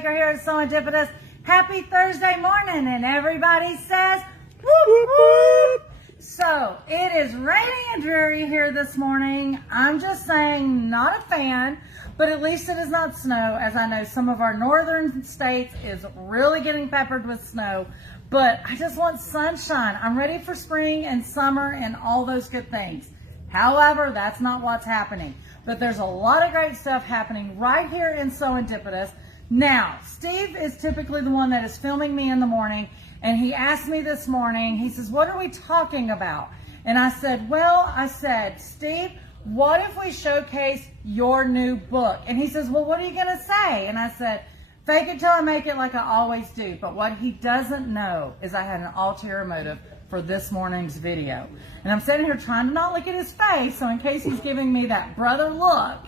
Maker here at Serendipitous. Happy Thursday morning, and everybody says, whoop, whoop. So, it is raining and dreary here this morning. I'm just saying, not a fan, but at least it is not snow, as I know some of our northern states is really getting peppered with snow. But I just want sunshine. I'm ready for spring and summer and all those good things. However, that's not what's happening. But there's a lot of great stuff happening right here in Serendipitous. Now, Steve is typically the one that is filming me in the morning, and he asked me this morning, he says, what are we talking about? And I said, Steve, what if we showcase your new book? And he says, well, what are you going to say? And I said, fake it till I make it, like I always do. But what he doesn't know is I had an ulterior motive for this morning's video. And I'm sitting here trying to not look at his face, so in case he's giving me that brother look.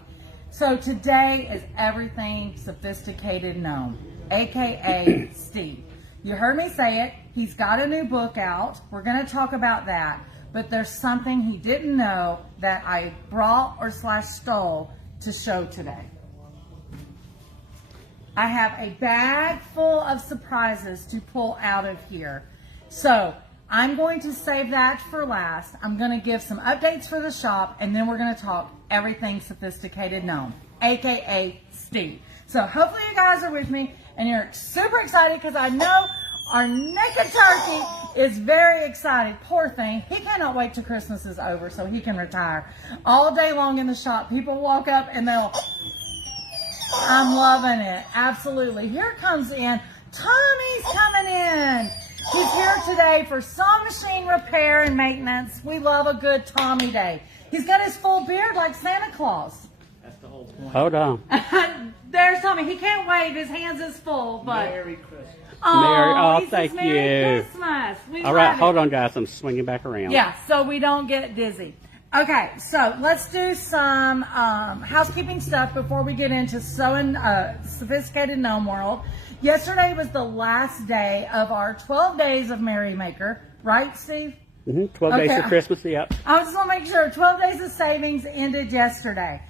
So today is everything Sophisticated Gnome, aka Steve. You heard me say it. He's got a new book out. We're going to talk about that. But there's something he didn't know that I brought or stole to show today. I have a bag full of surprises to pull out of here. So I'm going to save that for last. I'm going to give some updates for the shop, and then we're going to talk everything Sophisticated Gnome, aka Steve. So hopefully you guys are with me, and you're super excited because I know our naked turkey is very excited. Poor thing. He cannot wait till Christmas is over so he can retire. All day long in the shop, people walk up and they'll... I'm loving it. Absolutely. Here comes in. Tommy's coming in. He's here today for sewing machine repair and maintenance. We love a good Tommy day. He's got his full beard like Santa Claus. That's the whole point. Hold on. There's Tommy. He can't wave. His hands is full. But Merry Christmas. Oh, he thank says Merry you. Christmas. We All right, love hold it. on, guys. I'm swinging back around. Yeah, so we don't get dizzy. Okay, so let's do some housekeeping stuff before we get into sewing Sophisticated Gnome World. Yesterday was the last day of our 12 days of Merry Maker, right, Steve? 12 days to Christmas, yep. I just want to make sure 12 days of savings ended yesterday.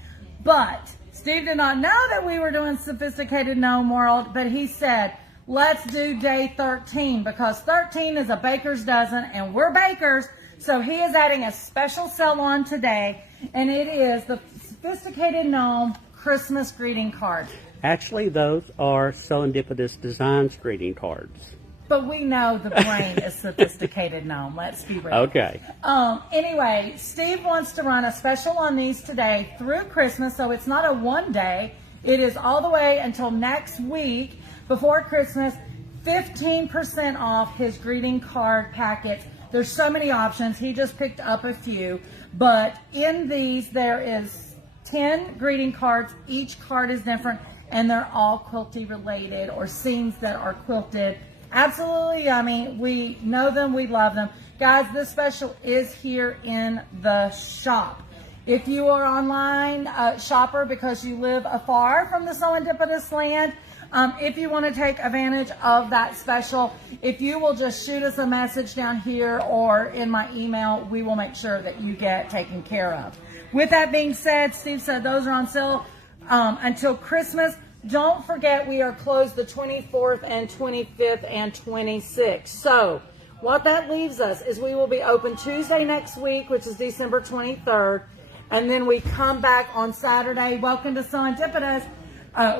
But Steve did not know that we were doing Sophisticated Gnome World, but he said, let's do day 13 because 13 is a baker's dozen and we're bakers. So he is adding a special sale on today, and it is the Sophisticated Gnome Christmas greeting cards. Actually, those are Serendipitous Designs greeting cards. But we know the brain is Sophisticated Gnome. Let's be real. Okay. Anyway, Steve wants to run a special on these today through Christmas, so it's not a one day. It is all the way until next week before Christmas. 15% off his greeting card packets. There's so many options. He just picked up a few. But in these, there is 10 greeting cards. Each card is different, and they're all quilty related or scenes that are quilted. Absolutely yummy. We know them. We love them. Guys, this special is here in the shop. If you are online shopper because you live afar from the Serendipitous land, if you want to take advantage of that special, if you will just shoot us a message down here or in my email, we will make sure that you get taken care of. With that being said, Steve said those are on sale until Christmas. Don't forget we are closed the 24th and 25th and 26th. So what that leaves us is we will be open Tuesday next week, which is December 23rd. And then we come back on Saturday. Welcome to Serendipitous.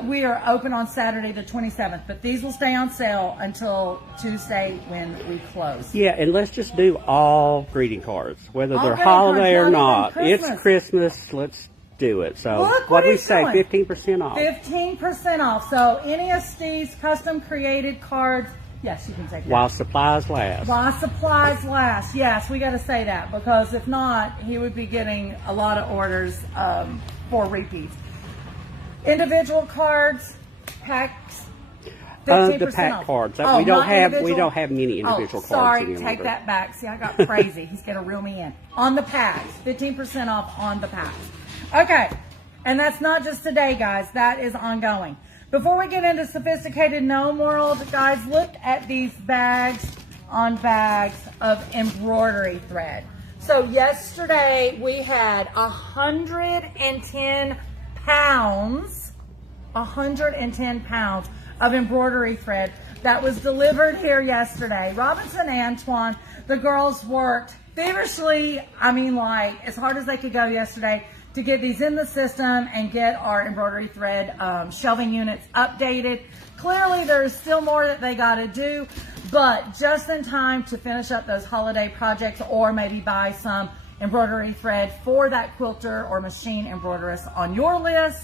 We are open on Saturday the 27th, but these will stay on sale until Tuesday when we close. Yeah, and let's just do all greeting cards, whether All they're greeting holiday cards, or not not. even Christmas. It's Christmas. Let's do it. So Look what do we he's say? doing. 15% off. 15% off. So any of Steve's custom created cards, yes, you can take that. While supplies last. While supplies last. Yes, we got to say that because if not, he would be getting a lot of orders for repeats. Individual cards, packs, 15% the pack off. cards. Oh, we don't not have individual? we don't have many individual cards Sorry, any take longer. that back. See, I got crazy. He's going to reel me in. On the packs, 15% off on the packs. Okay, and that's not just today, guys. That is ongoing. Before we get into Sophisticated Gnome World, guys, look at these bags on bags of embroidery thread. So yesterday we had 110 pounds of embroidery thread that was delivered here yesterday. Robinson and Antoine, the girls worked feverishly, I mean like as hard as they could go yesterday to get these in the system and get our embroidery thread shelving units updated. Clearly there's still more that they got to do, but just in time to finish up those holiday projects or maybe buy some embroidery thread for that quilter or machine embroiderist on your list.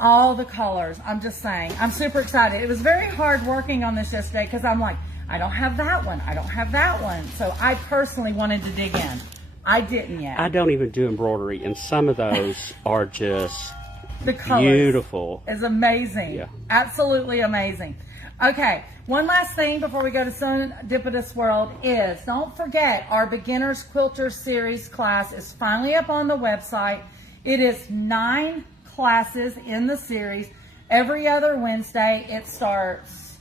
All the colors, I'm just saying, I'm super excited. It was very hard working on this yesterday because I'm like, I don't have that one, I don't have that one. So I personally wanted to dig in. I didn't yet. I don't even do embroidery, and some of those are just the colors beautiful. Is amazing. Yeah. Absolutely amazing. Okay, one last thing before we go to Serendipitous World is, don't forget, our Beginners Quilter Series class is finally up on the website. It is 9 classes in the series. Every other Wednesday. It starts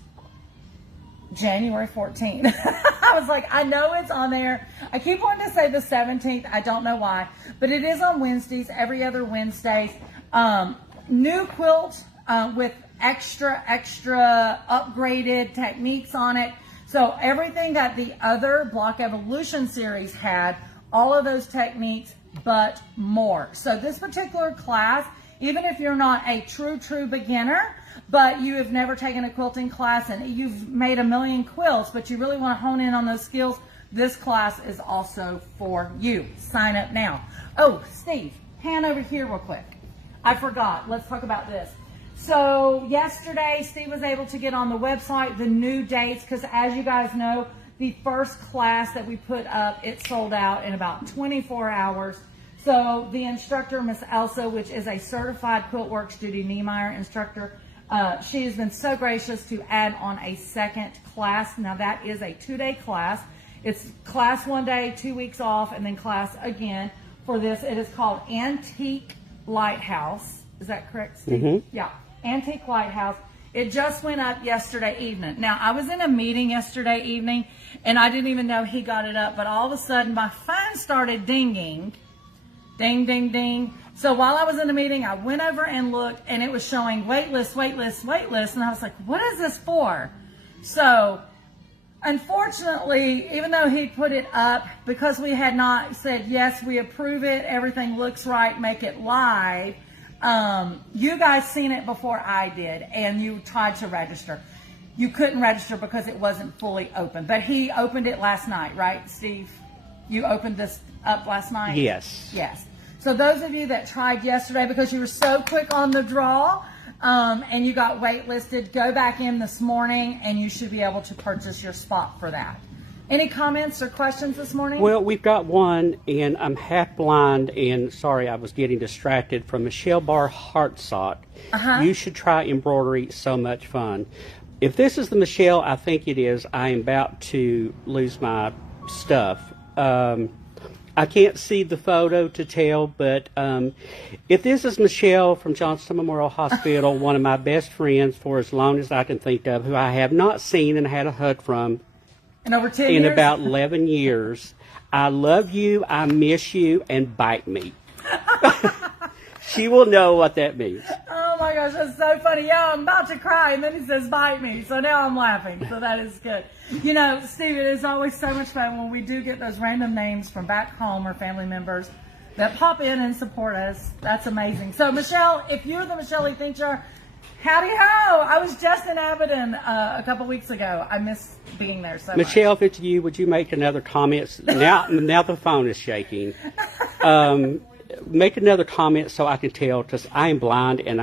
January 14th. I was like, I know it's on there. I keep wanting to say the 17th. I don't know why, but it is on Wednesdays, every other Wednesdays. New quilt with extra upgraded techniques on it. So everything that the other Block Evolution series had, all of those techniques, but more. So this particular class, even if you're not a true beginner, but you have never taken a quilting class and you've made a million quilts, but you really want to hone in on those skills, this class is also for you. Sign up now. Oh, Steve, hand over here real quick. I forgot. Let's talk about this. So yesterday, Steve was able to get on the website the new dates because, as you guys know, the first class that we put up, it sold out in about 24 hours. So the instructor, Miss Elsa, which is a certified QuiltWorks Judy Niemeyer instructor, she has been so gracious to add on a second class. Now that is a 2-day class. It's class 1 day, 2 weeks off, and then class again for this. It is called Antique Lighthouse. Is that correct, Steve? Mm-hmm. Yeah, Antique Lighthouse. It just went up yesterday evening. Now, I was in a meeting yesterday evening, and I didn't even know he got it up, but all of a sudden my phone started dinging. Ding, ding, ding. So while I was in the meeting, I went over and looked, and it was showing waitlist, waitlist, waitlist, and I was like, what is this for? So, unfortunately, even though he put it up, because we had not said, yes, we approve it, everything looks right, make it live, you guys seen it before I did, and you tried to register. You couldn't register because it wasn't fully open, but he opened it last night, right, Steve? You opened this up last night? Yes. Yes. So those of you that tried yesterday because you were so quick on the draw and you got waitlisted, go back in this morning and you should be able to purchase your spot for that. Any comments or questions this morning? Well, we've got one, and I'm half blind, and sorry, I was getting distracted, from Michelle Barr Hartsock. You should try embroidery, so much fun. If this is the Michelle I think it is, I am about to lose my stuff. I can't see the photo to tell, but if this is Michelle from Johnston Memorial Hospital, one of my best friends for as long as I can think of, who I have not seen and had a hug from in over 10 years? In about 11 years. I love you, I miss you, and bite me. She will know what that means. Oh my gosh, that's so funny. Yeah, I'm about to cry, and then he says, bite me. So now I'm laughing. So that is good. You know, Steve, it is always so much fun when we do get those random names from back home or family members that pop in and support us. That's amazing. So, Michelle, if you're the Michelle you think you are, howdy ho. I was just in Abaddon a couple weeks ago. I miss being there so much. Michelle, if it's you, would you make another comment? Now the phone is shaking. Make another comment so I can tell, because I am blind and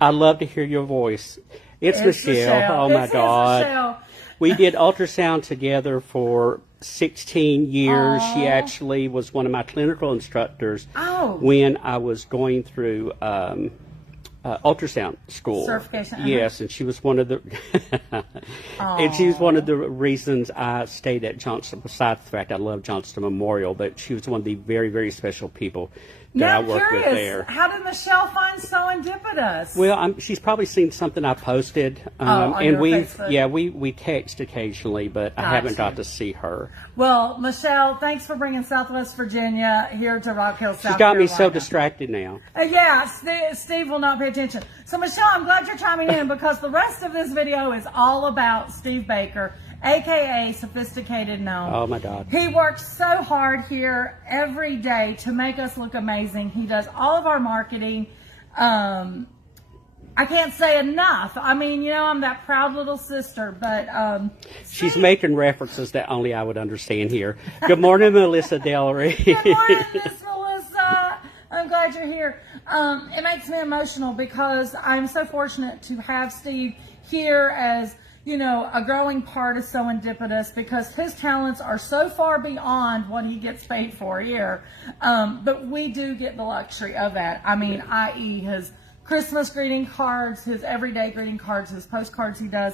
I love to hear your voice. It's Michelle. Oh my God. Michelle. We did ultrasound together for 16 years. Aww. She actually was one of my clinical instructors when I was going through ultrasound school. Certification. Yes, and she was one of the and she was one of the reasons I stayed at Johnston. Besides the fact I love Johnston Memorial, but she was one of the very, very special people that I worked with there. How did Michelle find Serendipitous? Well, she's probably seen something I posted, on and Facebook. we text occasionally, but I haven't got to see her. Well, Michelle, thanks for bringing Southwest Virginia here to Rock Hill, South She's got Carolina. me so distracted now. Yeah, Steve will not pay attention. So Michelle, I'm glad you're chiming in because the rest of this video is all about Steve Baker, aka Sophisticated Gnome. Oh my God. He works so hard here every day to make us look amazing. He does all of our marketing. I can't say enough. I mean, you know, I'm that proud little sister, but she's making references that only I would understand here. Good morning, Melissa Dellery. Good morning, Miss Melissa. I'm glad you're here. It makes me emotional because I'm so fortunate to have Steve here as, you know, a growing part of Serendipitous because his talents are so far beyond what he gets paid for here. But we do get the luxury of that. I mean, i.e. his Christmas greeting cards, his everyday greeting cards, his postcards he does,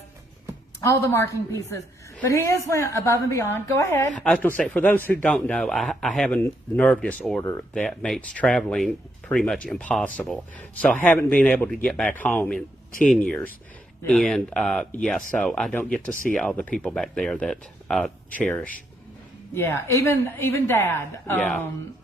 all the marking pieces. But he has went above and beyond. Go ahead. I was going to say, for those who don't know, I have a nerve disorder that makes traveling pretty much impossible. So I haven't been able to get back home in 10 years. Yeah. And, so I don't get to see all the people back there that I cherish. Yeah, even Dad.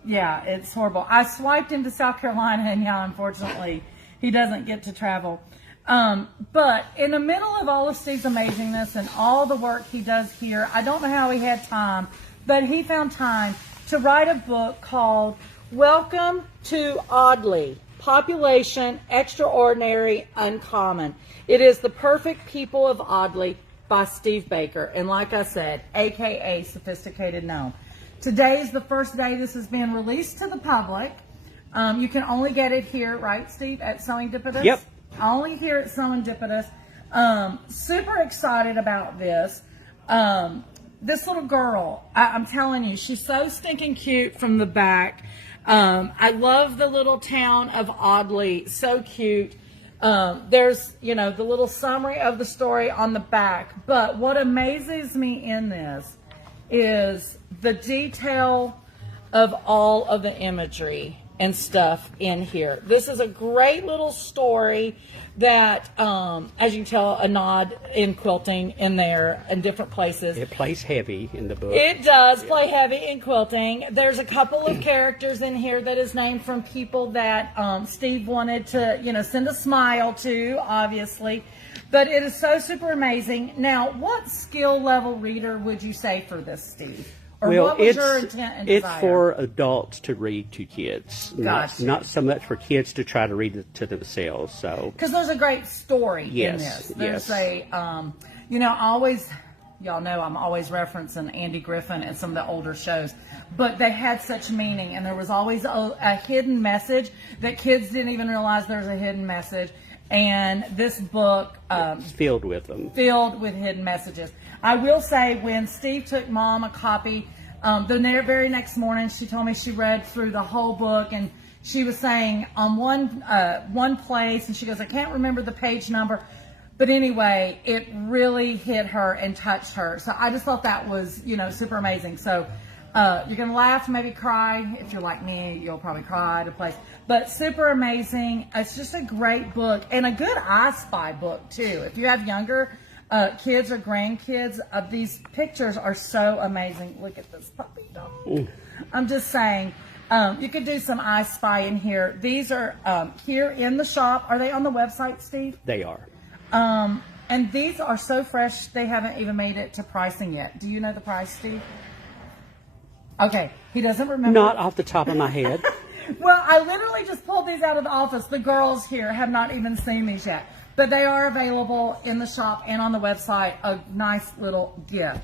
Yeah, it's horrible. I swiped him to South Carolina, and unfortunately, he doesn't get to travel. But in the middle of all of Steve's amazingness and all the work he does here, I don't know how he had time, but he found time to write a book called Welcome to Oddly, Population Extraordinary Uncommon. It is the perfect people of Oddly by Steve Baker. And like I said, AKA Sophisticated Gnome. Today is the first day this has been released to the public. You can only get it here, right, Steve, at Serendipitous? Yep. Only here at Serendipitous. Super excited about this. This little girl, I'm telling you, she's so stinking cute from the back. I love the little town of Oddly. So cute. There's, you know, the little summary of the story on the back. But what amazes me in this is the detail of all of the imagery and stuff in here. This is a great little story that, as you can tell, a nod in quilting in there in different places. It plays heavy in the book. It does play heavy in quilting. There's a couple of characters in here that is named from people that Steve wanted to, you know, send a smile to, obviously. But it is so super amazing. Now, what skill level reader would you say for this, Steve? Or what was your intent and desire? It's for adults to read to kids, not so much for kids to try to read it to themselves. So, because there's a great story in this. There's a, you know, y'all know I'm always referencing Andy Griffin and some of the older shows, but they had such meaning, and there was always a hidden message that kids didn't even realize there's a hidden message. And this book is filled with them. Filled with hidden messages. I will say, when Steve took Mom a copy, the very next morning, she told me she read through the whole book, and she was saying on one place, and she goes, I can't remember the page number, but anyway, it really hit her and touched her. So I just thought that was, you know, super amazing. So you're going to laugh, maybe cry. If you're like me, you'll probably cry at a place. But super amazing. It's just a great book and a good I Spy book, too. If you have younger kids or grandkids, these pictures are so amazing. Look at this puppy dog. Ooh. I'm just saying, you could do some I Spy in here. These are here in the shop. Are they on the website, Steve? They are. And these are so fresh, they haven't even made it to pricing yet. Do you know the price, Steve? Okay, he doesn't remember. Not off the top of my head. Well, I literally just pulled these out of the office. The girls here have not even seen these yet. But they are available in the shop and on the website. A nice little gift.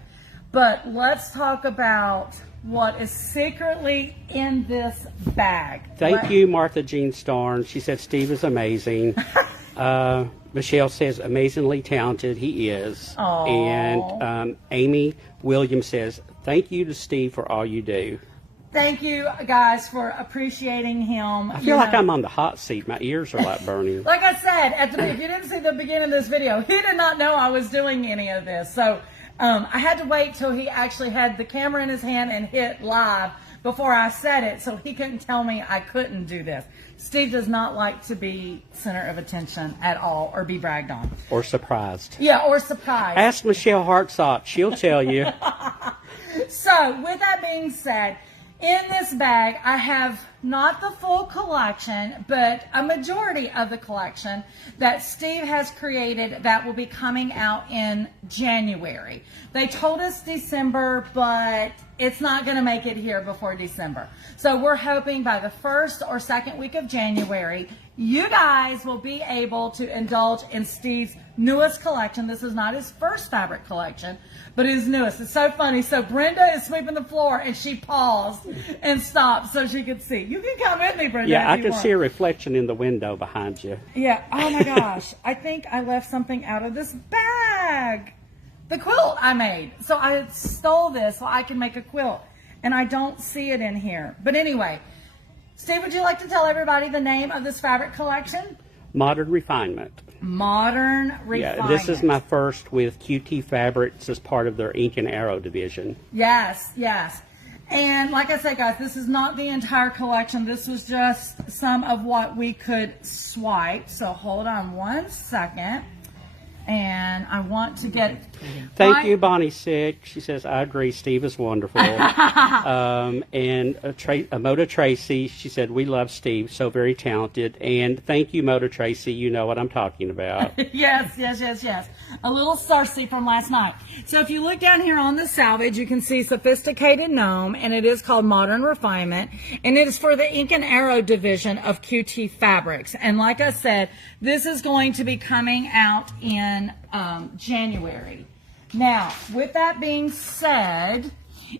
But let's talk about what is secretly in this bag. Thank you, Martha Jean Starn. She said Steve is amazing. Michelle says amazingly talented he is. Aww. And Amy Williams says, thank you to Steve for all you do. Thank you, guys, for appreciating him. I feel like I'm on the hot seat. My ears are like burning. Like I said, if you didn't see the beginning of this video, he did not know I was doing any of this. So I had to wait till he actually had the camera in his hand and hit live before I said it, so he couldn't tell me I couldn't do this. Steve does not like to be center of attention at all or be bragged on. Or surprised. Yeah, or surprised. Ask Michelle Hartzott. She'll tell you. So, with that being said, in this bag, I have not the full collection, but a majority of the collection that Steve has created that will be coming out in January. They told us December, but it's not going to make it here before December. So we're hoping by the first or second week of January, you guys will be able to indulge in Steve's newest collection. This is not his first fabric collection, but his newest. It's so funny. So Brenda is sweeping the floor, and she paused and stopped so she could see. You can come with me, Brenda. Yeah, I can see a reflection in the window behind you. Yeah. Oh, my gosh. I think I left something out of this bag. The quilt I made. So I stole this so I can make a quilt, and I don't see it in here. But anyway, Steve, would you like to tell everybody the name of this fabric collection? Modern Refinement. Modern Refinement. Yeah, this is my first with QT Fabrics as part of their Ink and Arrow division. Yes, yes. And like I said, guys, this is not the entire collection. This was just some of what we could swipe. So hold on one second. And I want to get... Thank you, Bonnie Sick. She says, I agree, Steve is wonderful. And Moda Tracy, she said, we love Steve, so very talented. And thank you, Moda Tracy. You know what I'm talking about. Yes, yes, yes, yes. A little Cersei from last night. So if you look down here on the salvage, you can see Sophisticated Gnome, and it is called Modern Refinement. And it is for the Ink and Arrow division of QT Fabrics. And like I said, this is going to be coming out in January. Now, with that being said,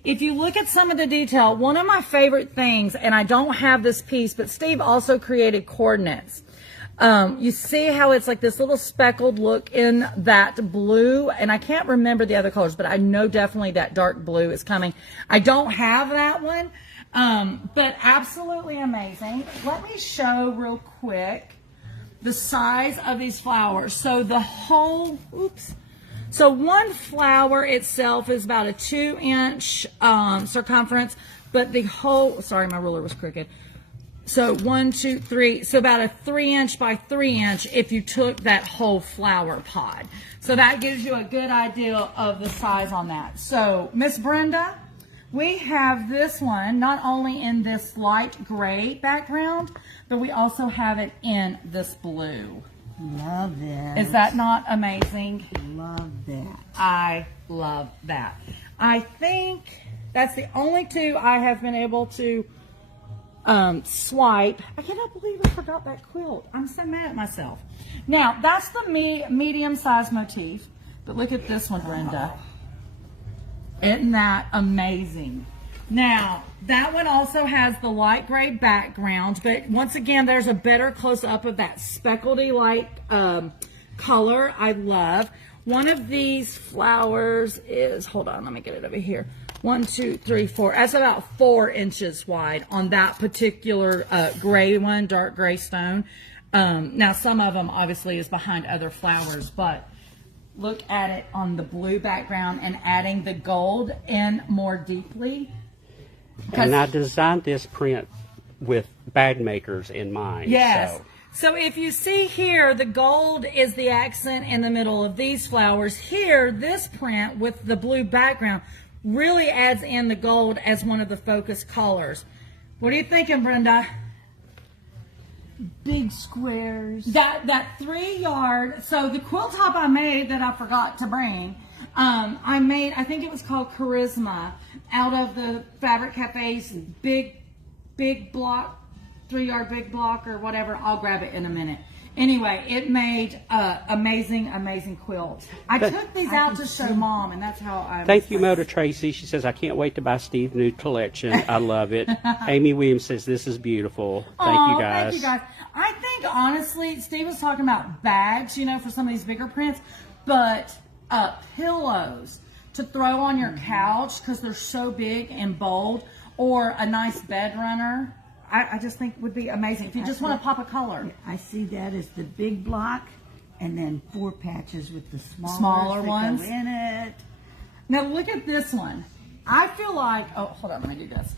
if you look at some of the detail, one of my favorite things, and I don't have this piece, but Steve also created coordinates. You see how it's like this little speckled look in that blue, and I can't remember the other colors, but I know definitely that dark blue is coming. I don't have that one, but absolutely amazing. Let me show real quick the size of these flowers. So the whole, so one flower itself is about a 2-inch circumference, but the whole, sorry, my ruler was crooked. So 1, 2, 3, so about a 3-inch by 3-inch if you took that whole flower pod. So that gives you a good idea of the size on that. So Miss Brenda, we have this one not only in this light gray background, but we also have it in this blue. Love that. Is that not amazing? Love that. I love that. I think that's the only two I have been able to swipe. I cannot believe I forgot that quilt. I'm so mad at myself. Now, that's the medium-sized motif, but look at this one, Brenda. Isn't that amazing? Now, that one also has the light gray background, but once again, there's a better close-up of that speckledy light color I love. One of these flowers is, hold on, let me get it over here. 1, 2, 3, 4. That's about 4 inches wide on that particular gray one, dark gray stone. Now, some of them obviously is behind other flowers, but look at it on the blue background and adding the gold in more deeply. And I designed this print with bag makers in mind. Yes. So if you see here, the gold is the accent in the middle of these flowers. Here, this print with the blue background really adds in the gold as one of the focus colors. What are you thinking, Brenda? Big squares. That 3-yard, so the quilt top I made that I forgot to bring, I made, I think it was called Charisma, out of the Fabric Cafe's big block, 3-yard big block or whatever. I'll grab it in a minute. Anyway, it made amazing quilt. I took these out to show Mom, and that's how I... Thank you, Moda Tracy. She says, I can't wait to buy Steve's new collection. I love it. Amy Williams says, this is beautiful. Thank you, guys. Thank you, guys. I think, honestly, Steve was talking about bags, you know, for some of these bigger prints, but pillows to throw on your couch because they're so big and bold, or a nice bed runner. I just think would be amazing if you just want to pop a color. I see that as the big block, and then 4 patches with the smaller ones go in it. Now look at this one. I feel like, oh, hold on, let me do this.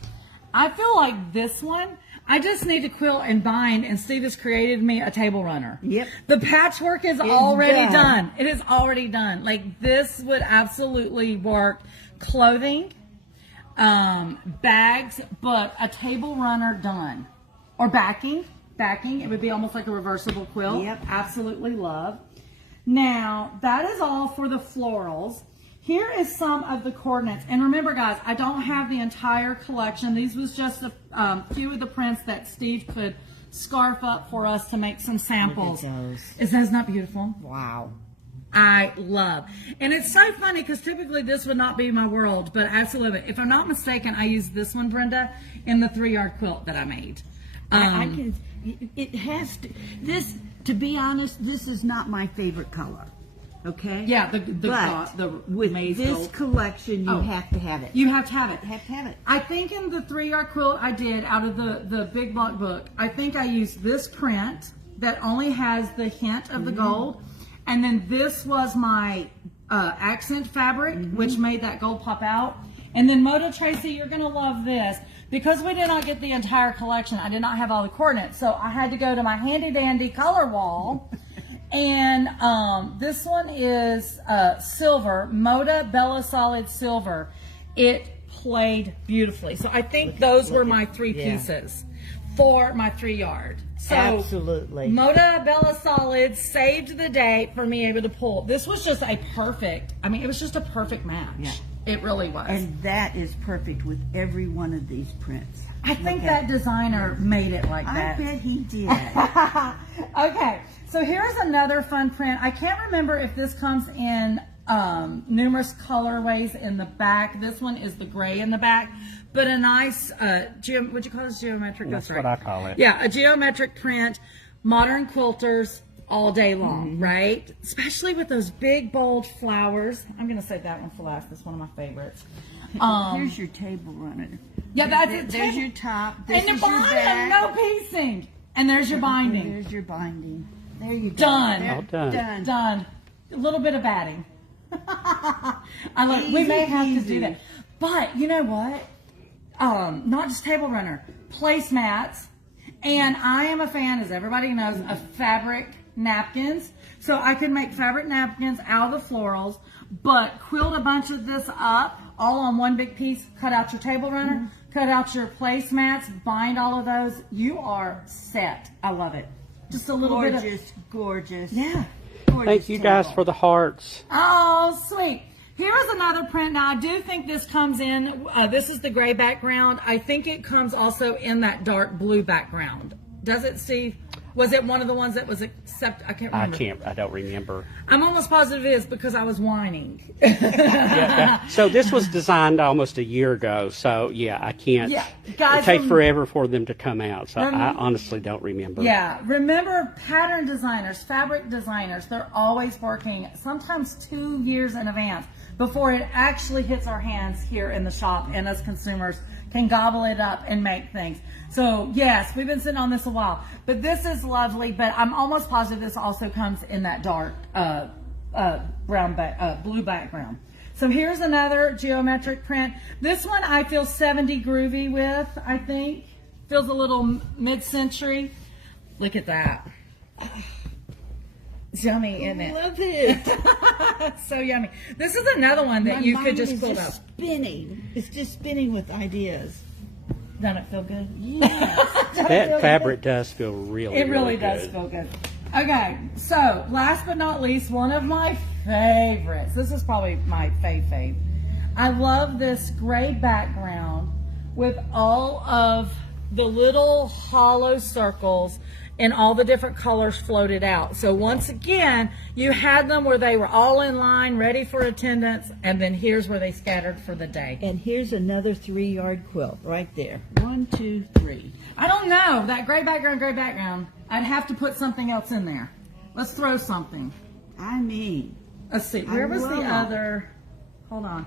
I feel like this one, I just need to quilt and bind, and Steve has created me a table runner. Yep. The patchwork is already done. It is already done. Like, this would absolutely work. Clothing. bags, but a table runner done. Or backing. Backing. It would be almost like a reversible quilt. Yep. Absolutely love. Now, that is all for the florals. Here is some of the coordinates. And remember, guys, I don't have the entire collection. These was just a few of the prints that Steve could scarf up for us to make some samples. Look at those. Is that not beautiful? Wow. I love. And it's so funny because typically this would not be my world, but absolutely. If I'm not mistaken, I used this one, Brenda, in the 3-yard quilt that I made. I can, it has to, this, to be honest, this is not my favorite color. Okay? Yeah, the with maize this gold. collection, you have to have it. You have to have it. Have to have it. I think in the 3-yard quilt I did out of the big block book, I think I used this print that only has the hint of the gold. And then this was my accent fabric, which made that gold pop out. And then Moto Tracy, you're going to love this. Because we did not get the entire collection, I did not have all the coordinates. So I had to go to my handy dandy color wall. And this one is silver, Moda Bella Solid Silver. It played beautifully. So I think those were my 3 pieces for my 3-yard. So absolutely. Moda Bella Solid saved the day for me able to pull. This was just a perfect, I mean, it was just a perfect match. Yeah. It really was. And that is perfect with every one of these prints. I think that designer made it like that. I bet he did. Okay, so here's another fun print. I can't remember if this comes in numerous colorways in the back. This one is the gray in the back, but a nice, would you call this geometric? That's what I call it. Yeah, a geometric print, modern quilters all day long, right? Especially with those big, bold flowers. I'm going to save that one for last. That's one of my favorites. Here's your table runner. Yeah, that's it. There's your top. This and the is your bottom, back. no piecing. And there's your binding. There's your binding. There you go. Done. All done. Done. A little bit of batting. I love it. We may have to do that. But you know what? Not just table runner, placemats. And I am a fan, as everybody knows, of fabric napkins. So I could make fabric napkins out of the florals, but quilt a bunch of this up all on one big piece, cut out your table runner, cut out your placemats, bind all of those. You are set. I love it. Just a little bit of... Gorgeous. Yeah. Thank you guys for the hearts. Oh, sweet. Here's another print. Now, I do think this comes in, this is the gray background. I think it comes also in that dark blue background. Does it, Steve? Was it one of the ones that was accepted? I can't remember. I don't remember. I'm almost positive it is because I was whining. So this was designed almost a year ago. So yeah, I can't. Yeah, guys, it takes forever for them to come out. So I honestly don't remember. Yeah, remember pattern designers, fabric designers, they're always working sometimes 2 years in advance before it actually hits our hands here in the shop and us consumers can gobble it up and make things. So yes, we've been sitting on this a while, but this is lovely, but I'm almost positive this also comes in that dark blue background. So here's another geometric print. This one I feel 70 groovy with, I think. Feels a little mid-century. Look at that. It's yummy, isn't it? Love it. It's so yummy. This is another one that you could just pull up. Spinning. It's just spinning with ideas. Doesn't it feel good? Yes. That fabric does feel really, it really does good. feel good. Okay, so last but not least, one of my favorites. This is probably my fave. I love this gray background with all of the little hollow circles and all the different colors floated out. So once again, you had them where they were all in line, ready for attendance, and then here's where they scattered for the day. And here's another 3-yard quilt right there. 1, 2, 3. I don't know, that gray background, I'd have to put something else in there. Let's throw something. I mean. Let's see, where was the other, hold on.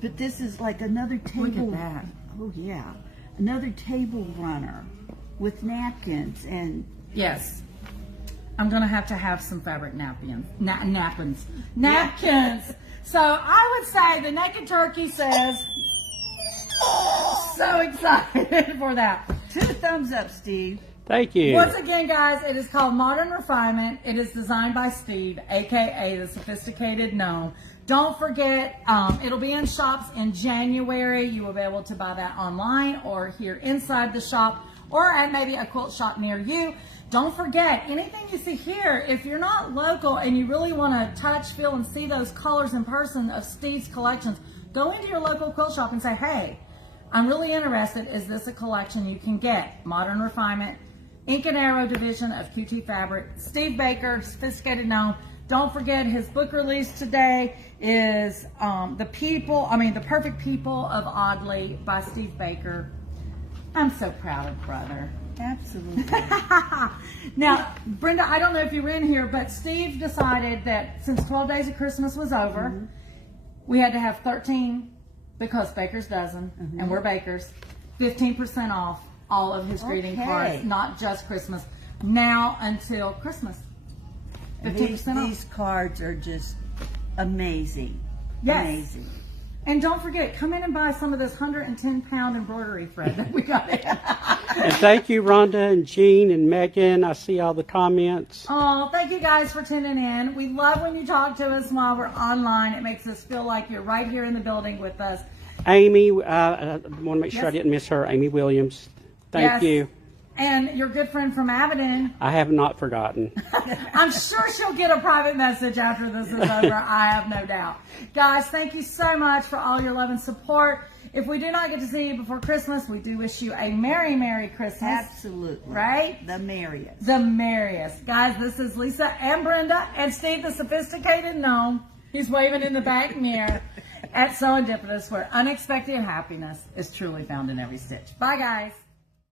But this is like another table. Look at that. Oh yeah, another table runner with napkins and. Yes, I'm gonna have to have some fabric napkins. Napkins. So I would say the Naked Turkey says, so excited for that. 2 thumbs up, Steve. Thank you. Once again, guys, it is called Modern Refinement. It is designed by Steve, aka the Sophisticated Gnome. Don't forget, it'll be in shops in January. You will be able to buy that online or here inside the shop or at maybe a quilt shop near you. Don't forget, anything you see here, if you're not local and you really want to touch, feel, and see those colors in person of Steve's collections, go into your local quilt shop and say, hey, I'm really interested. Is this a collection you can get? Modern Refinement, Ink and Arrow division of QT Fabric, Steve Baker, Sophisticated Gnome. Don't forget his book release today is The Perfect People of Oddly by Steve Baker. I'm so proud of brother. Absolutely. Now, Brenda, I don't know if you were in here, but Steve decided that since 12 Days of Christmas was over, we had to have 13, because Baker's Dozen, and we're bakers, 15% off all of his greeting cards, not just Christmas, now until Christmas. 15% off. These cards are just amazing. Yes. Amazing. And don't forget, come in and buy some of this 110-pound embroidery thread that we got in. And thank you, Rhonda and Jean and Megan. I see all the comments. Oh, thank you guys for tuning in. We love when you talk to us while we're online. It makes us feel like you're right here in the building with us. Amy, I want to make sure I didn't miss her. Amy Williams, thank you. And your good friend from Abaddon. I have not forgotten. I'm sure she'll get a private message after this is over. I have no doubt. Guys, thank you so much for all your love and support. If we do not get to see you before Christmas, we do wish you a Merry, Merry Christmas. Absolutely. Right? The merriest. The merriest. Guys, this is Lisa and Brenda and Steve, the Sophisticated Gnome. He's waving in the back mirror at Serendipitous, where unexpected happiness is truly found in every stitch. Bye, guys.